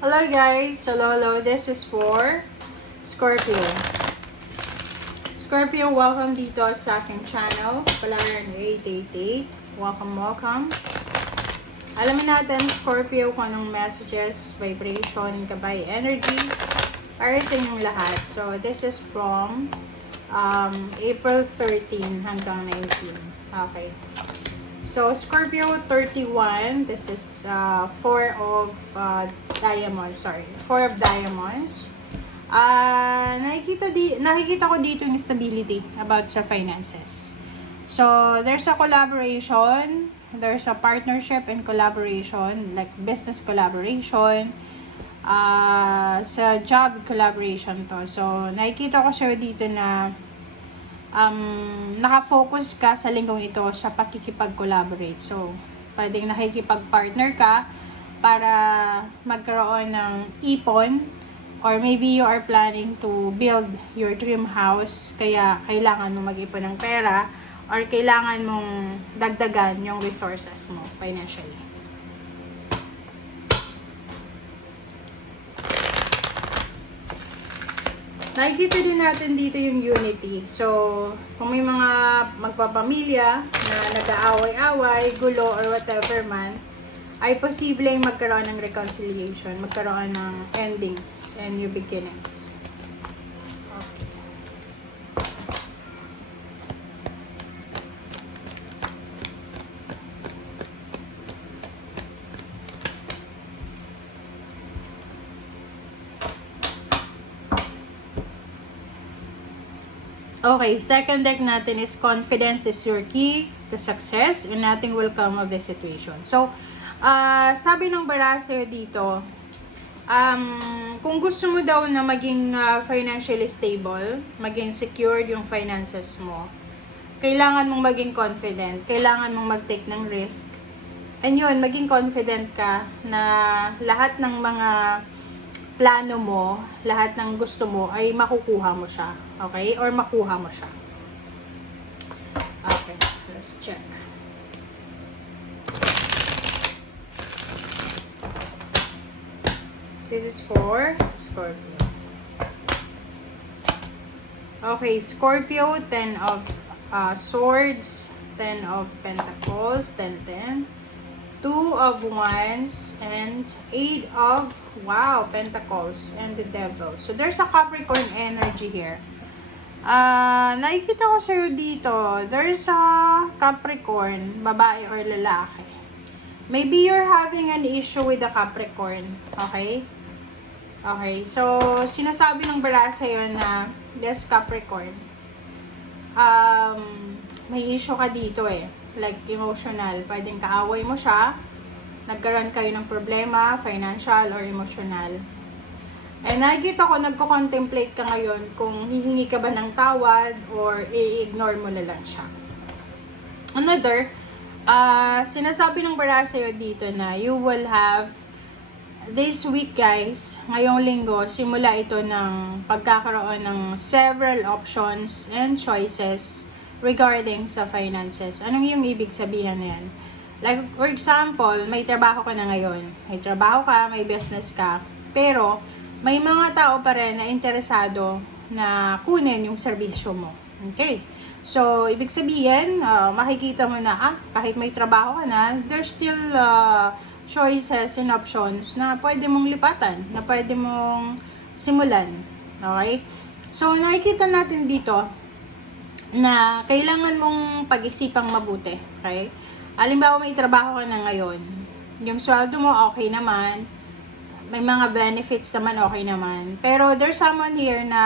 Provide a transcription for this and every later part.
Hello guys, hello. This is for Scorpio. Scorpio, welcome dito sa aking channel, Palaran 888. Welcome. Alamin natin, Scorpio, kung anong messages, vibration, kabay energy para sa inyong lahat. So, this is from April 13 hanggang 19. Okay. So, Scorpio 31, this is 4 of diamonds, sorry. 4 of diamonds. Nakikita ko dito yung stability about sa finances. So, there's a collaboration, there's a partnership and collaboration, like business collaboration, sa job collaboration to. So, nakikita ko siya dito na nakafocus ka sa linggong ito sa pakikipag-collaborate. So, pwedeng nakikipag-partner ka para magkaroon ng ipon, or maybe you are planning to build your dream house, kaya kailangan mo mag-ipon ng pera, or kailangan mong dagdagan yung resources mo financially. Nakikita din natin dito yung unity. So, kung may mga magpapamilya na nag-aaway-away, gulo, or whatever man, ay posibleng magkaroon ng reconciliation, magkaroon ng endings and new beginnings. Okay. Okay, second deck natin is confidence is your key to success and nothing will come of the situation. So, sabi ng bara sa'yo dito, kung gusto mo daw na maging financially stable, maging secured yung finances mo, kailangan mong maging confident, kailangan mong mag-take ng risk. And yun, maging confident ka na lahat ng mga plano mo, lahat ng gusto mo ay makukuha mo siya. Okay? Or makuha mo siya. Okay, let's check. This is for Scorpio. Okay, Scorpio, 10 of Swords, 10 of Pentacles, 10. 2 of Wands, and 8 of, wow, Pentacles, and the Devil. So, there's a Capricorn energy here. Nakikita ko sa'yo dito, there's a Capricorn, babae or lalaki. Maybe you're having an issue with the Capricorn, okay? Okay, so, sinasabi ng bara sa'yo na, yes, Capricorn, may issue ka dito like emotional, pwedeng kaaway mo siya, nagkaroon kayo ng problema, financial or emotional. And nakikita ko, nagko-contemplate ka ngayon kung hihingi ka ba ng tawad or i-ignore mo na lang siya. Another, sinasabi ng bara sa'yo dito na you will have this week, guys, ngayong linggo, simula ito ng pagkakaroon ng several options and choices regarding sa finances. Anong yung ibig sabihin na yan? Like, for example, may trabaho ka na ngayon. May trabaho ka, may business ka, pero may mga tao pa rin na interesado na kunin yung serbisyo mo. Okay? So, ibig sabihin, makikita mo na, kahit may trabaho ka na, there's still choices and options na pwede mong lipatan, na pwede mong simulan. Okay? So, nakikita natin dito na kailangan mong pag-isipang mabuti. Okay? Halimbawa, may trabaho ka na ngayon. Yung sweldo mo, okay naman. May mga benefits naman, okay naman. Pero there's someone here na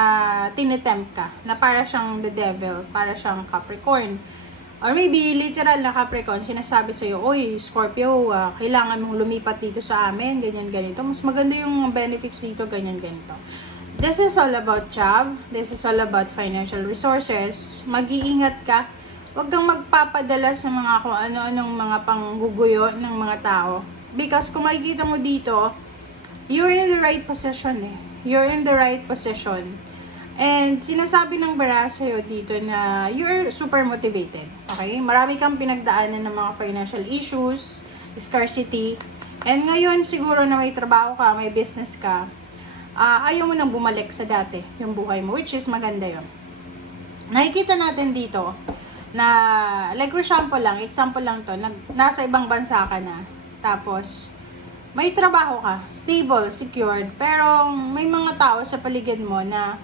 tinitempt ka, na para siyang the devil, para siyang Capricorn. Or maybe, literal na Capricorn, sinasabi sa'yo, oy, Scorpio, kailangan mong lumipat dito sa amin, ganyan, ganito. Mas maganda yung benefits dito, ganyan, ganito. This is all about job. This is all about financial resources. Mag-iingat ka. Huwag kang magpapadala sa mga kung ano-anong mga pangguguyo ng mga tao. Because kung makikita mo dito, you're in the right position You're in the right position. And sinasabi ng bara sa'yo dito na you're super motivated. Okay? Marami kang pinagdaanan ng mga financial issues, scarcity. And ngayon, siguro na may trabaho ka, may business ka, ayaw mo nang bumalik sa dati, yung buhay mo, which is maganda yun. Nakikita natin dito, na, like for example lang to, nasa ibang bansa ka na, tapos, may trabaho ka, stable, secured, pero may mga tao sa paligid mo na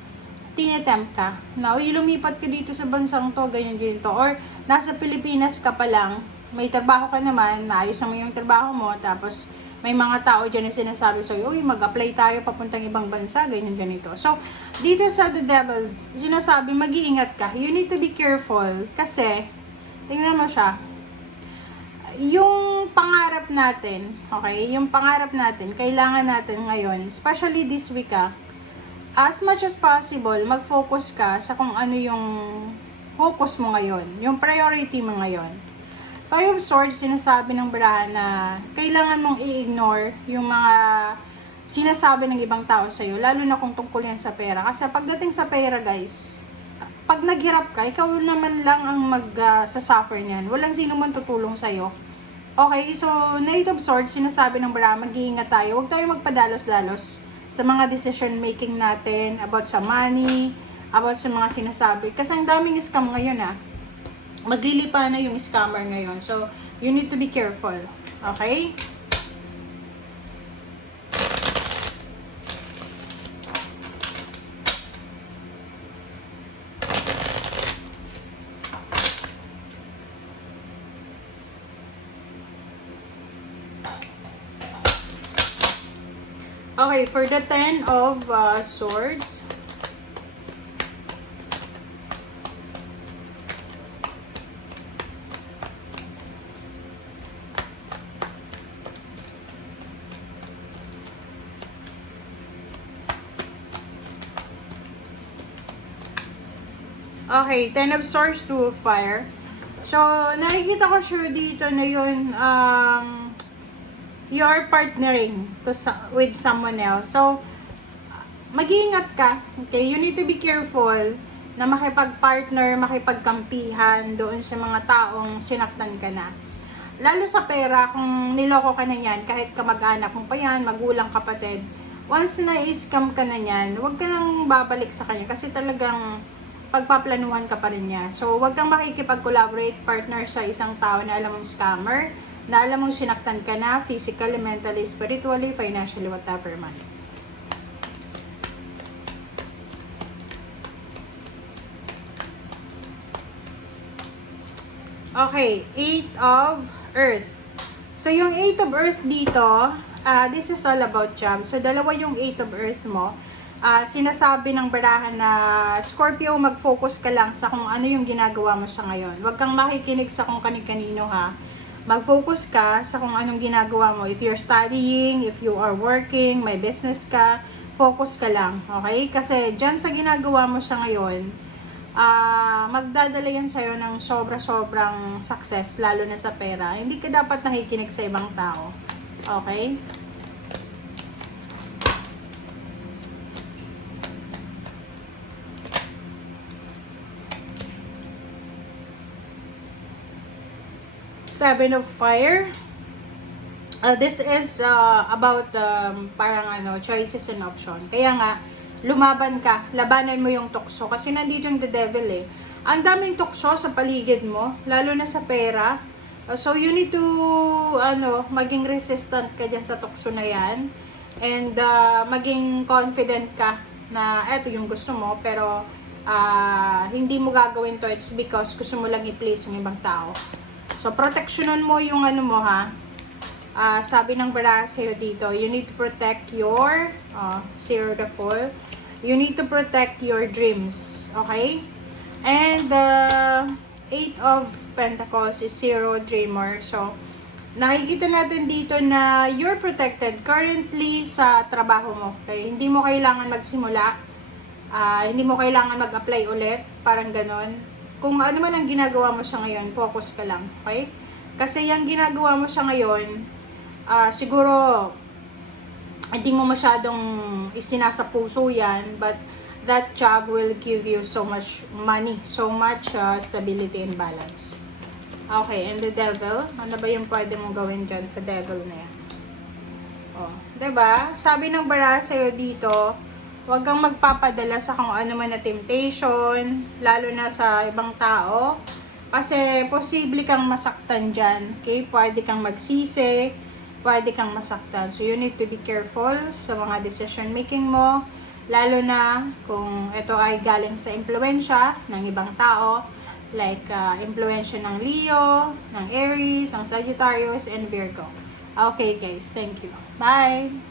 tinetempt ka, na uy, lumipat ka dito sa bansang to, ganyan to, or nasa Pilipinas ka pa lang, may trabaho ka naman, maayos naman yung trabaho mo, tapos may mga tao dyan na sinasabi sa'yo, uy, mag-apply tayo papuntang ibang bansa, ganyan ganito. So, dito sa The Devil, sinasabi, mag-iingat ka. You need to be careful, kasi, tingnan mo siya, yung pangarap natin, okay, yung pangarap natin, kailangan natin ngayon, especially this week as much as possible, mag-focus ka sa kung ano yung focus mo ngayon, yung priority mo ngayon. Five of Swords, sinasabi ng barahan na kailangan mong i-ignore yung mga sinasabi ng ibang tao sa'yo, lalo na kung tungkol yan sa pera. Kasi pagdating sa pera, guys, pag naghirap ka, ikaw naman lang ang mag-suffer niyan. Walang sino man tutulong sa'yo. Okay, so, Knight of Swords, sinasabi ng barahan, mag-iingat tayo. Huwag tayo magpadalos-dalos sa mga decision making natin, about sa money, about sa mga sinasabi. Kasi ang daming scam ngayon maglilipa na yung scammer ngayon. So, you need to be careful. Okay? Okay, for the 10 of Swords, okay, 10 of Swords, 2 of Fire. So, nakikita ko sure dito na yun, you're partnering with someone else. So, mag-iingat ka. Okay? You need to be careful na makipag-partner, makipagkampihan doon sa mga taong sinaktan ka na. Lalo sa pera, kung niloko ka na yan, kahit kamag-anak mo pa yan, magulang, kapatid, once na i-scam ka na yan, huwag ka nang babalik sa kanya kasi talagang pagpaplanuhan ka pa rin niya. So, huwag kang makikipag-collaborate partner sa isang tao na alam mong scammer, na alam mong sinaktan ka na, physically, mentally, spiritually, financially, whatever man. Okay, 8 of Earth. So, yung 8 of Earth dito, this is all about job. So, dalawa yung 8 of Earth mo. Sinasabi ng barahan na Scorpio, mag-focus ka lang sa kung ano yung ginagawa mo sa ngayon. Huwag kang makikinig sa kung kani-kanino Mag-focus ka sa kung anong ginagawa mo. If you're studying, if you are working, may business ka, focus ka lang. Okay? Kasi dyan sa ginagawa mo sa ngayon, magdadala yan sa'yo ng sobra-sobrang success, lalo na sa pera. Hindi ka dapat nakikinig sa ibang tao. Okay? Seven of Fire. This is about parang choices and option. Kaya nga, lumaban ka, labanan mo yung tukso. Kasi nandito yung The Devil Ang daming tukso sa paligid mo, lalo na sa pera. So you need to, maging resistant ka dyan sa tukso na yan. And maging confident ka na eto yung gusto mo, pero hindi mo gagawin to. It's because gusto mo lang i-please yung ibang tao. So, proteksyonan mo yung sabi ng bara sa'yo dito, you need to protect your, Zero the Fool, you need to protect your dreams, okay? And, 8 of Pentacles is Zero Dreamer. So, nakikita natin dito na you're protected currently sa trabaho mo, okay? Hindi mo kailangan magsimula, hindi mo kailangan mag-apply ulit, parang ganon. Kung ano man ang ginagawa mo sa ngayon, focus ka lang, okay? Kasi yung ginagawa mo sa ngayon, siguro, hindi mo masyadong isinasa puso yan, but that job will give you so much money, so much stability and balance. Okay, and the Devil, ano ba yung pwede mong gawin dyan sa Devil na yan? Oh, 'di ba? Sabi ng bara sa'yo dito, huwag kang magpapadala sa kung ano man na temptation, lalo na sa ibang tao. Kasi posible kang masaktan dyan. Okay? Pwede kang magsisi, pwede kang masaktan. So you need to be careful sa mga decision making mo, lalo na kung ito ay galing sa impluensya ng ibang tao, like impluensya ng Leo, ng Aries, ng Sagittarius, and Virgo. Okay guys, thank you. Bye!